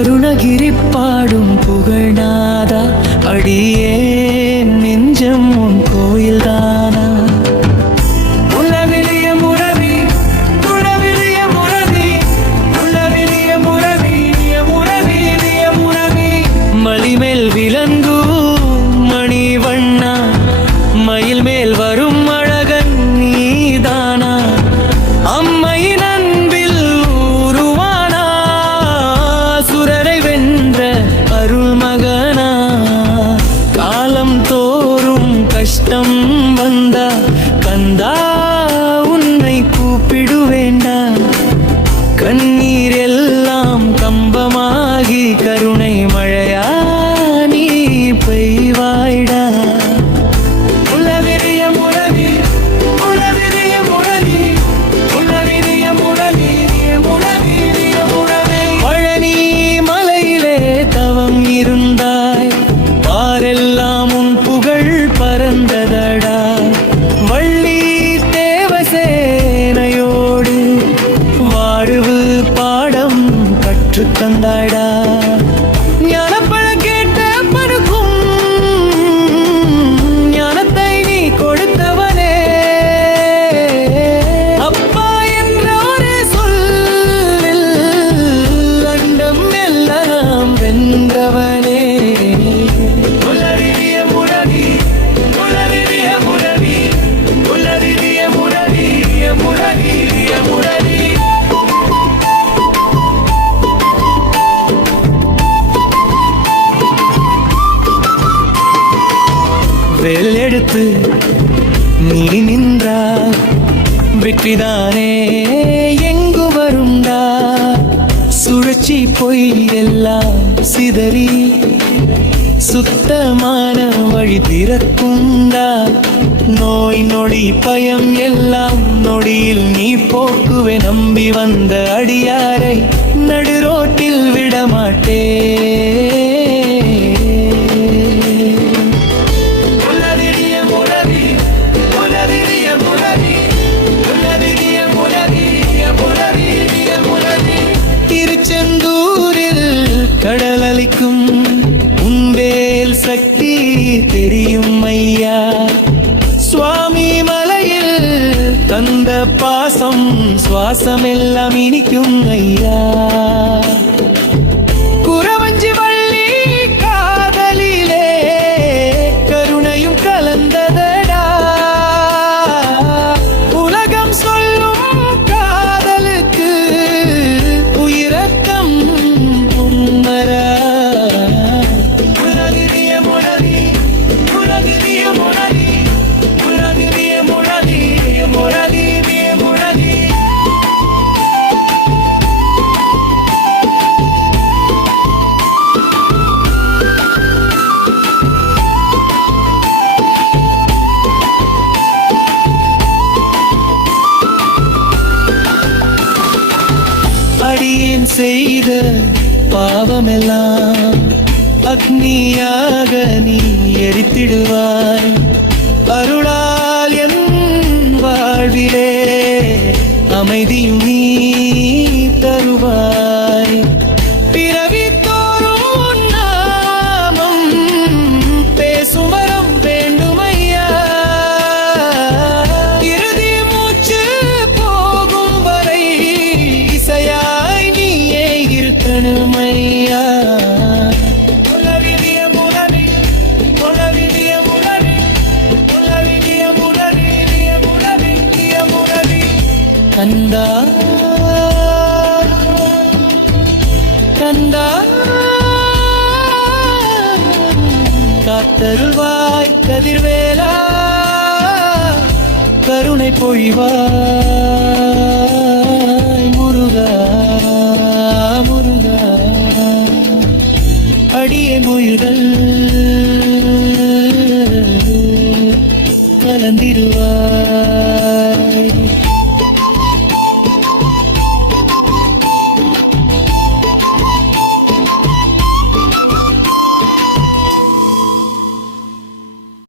அருணகிரி பாடும் புகழ்நாதா அடியே. விடுவேன் வேல் எடுத்து நீ நின்றால் வெற்றிதானே எங்கு வருண்டா? சுழற்சி பொய் எல்லாம் சிதறி சுத்தமான வழி திறக்குண்டா? நோய் நொடி பயம் எல்லாம் நொடியில் நீ போக்குவே. நம்பி வந்த அடியாரை நடுரோட்டில் விடமாட்டே. கடல் அளிக்கும் உன்பேல் சக்தி தெரியும் ஐயா. சுவாமி மலையில் தந்த பாசம் சுவாசமெல்லாம் இனிக்கும் ஐயா. செய்த பாவமெல்லாம் அக்னியாக நீ எரித்திடுவாய். அருளால் என் வாழ்விலே அமைதியும் நீ தருவாய். கந்தா கந்தா காத்தருள்வாய் கதிர்வேலா கருணை பொழிவாய் முருகா முருகா அடியே முயல்கள்